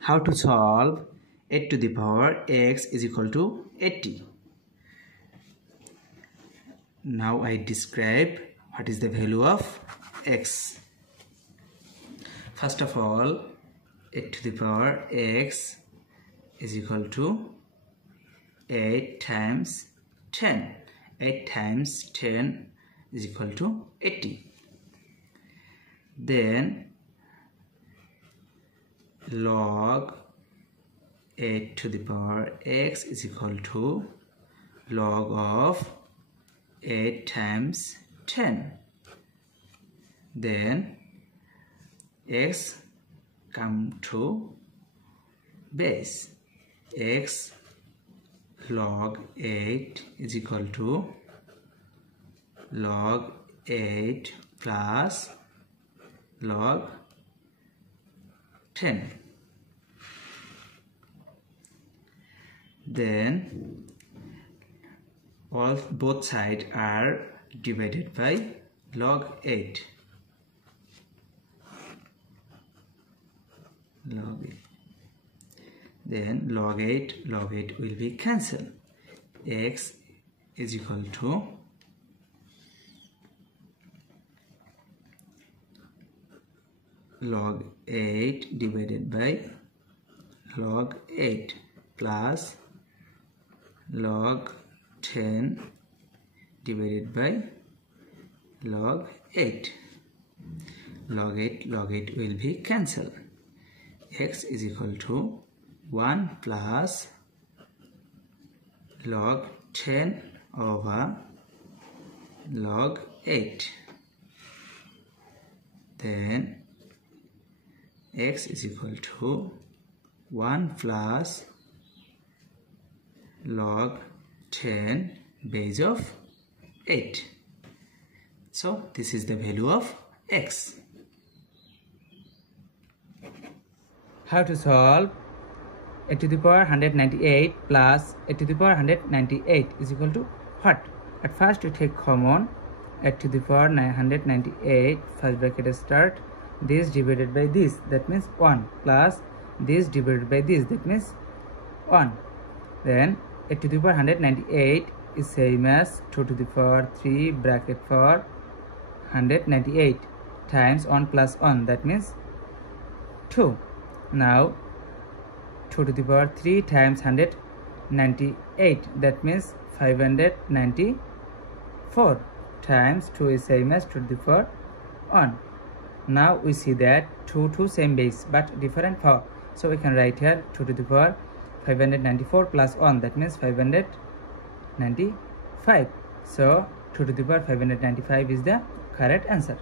How to solve 8 to the power x is equal to 80. Now I describe what is the value of x. First of all, 8 to the power x is equal to 8 times 10. 8 times 10 is equal to 80. Then log 8 to the power x is equal to log of 8 times 10. Then x come to base. X log 8 is equal to log 8 plus log 10. Then both sides are divided by log 8. Then log 8 will be cancelled. X is equal to log 8 divided by log 8 plus log 10 divided by log 8. Log 8 will be cancelled. X is equal to 1 plus log 10 over log 8. Then x is equal to 1 plus log 10 base of 8. So this is the value of x. How to solve 8 to the power 198 plus 8 to the power 198 is equal to what? At first we take common 8 to the power 998, first bracket start, this divided by this, that means 1, plus this divided by this, that means 1. Then 8 to the power 198 is same as 2 to the power 3 bracket for 198 times 1 plus 1, that means 2. Now 2 to the power 3 times 198, that means 594 times 2 is same as 2 to the power 1. Now we see that 2 same base but different power, so we can write here 2 to the power 594 plus 1, that means 595. So 2 to the power 595 is the correct answer.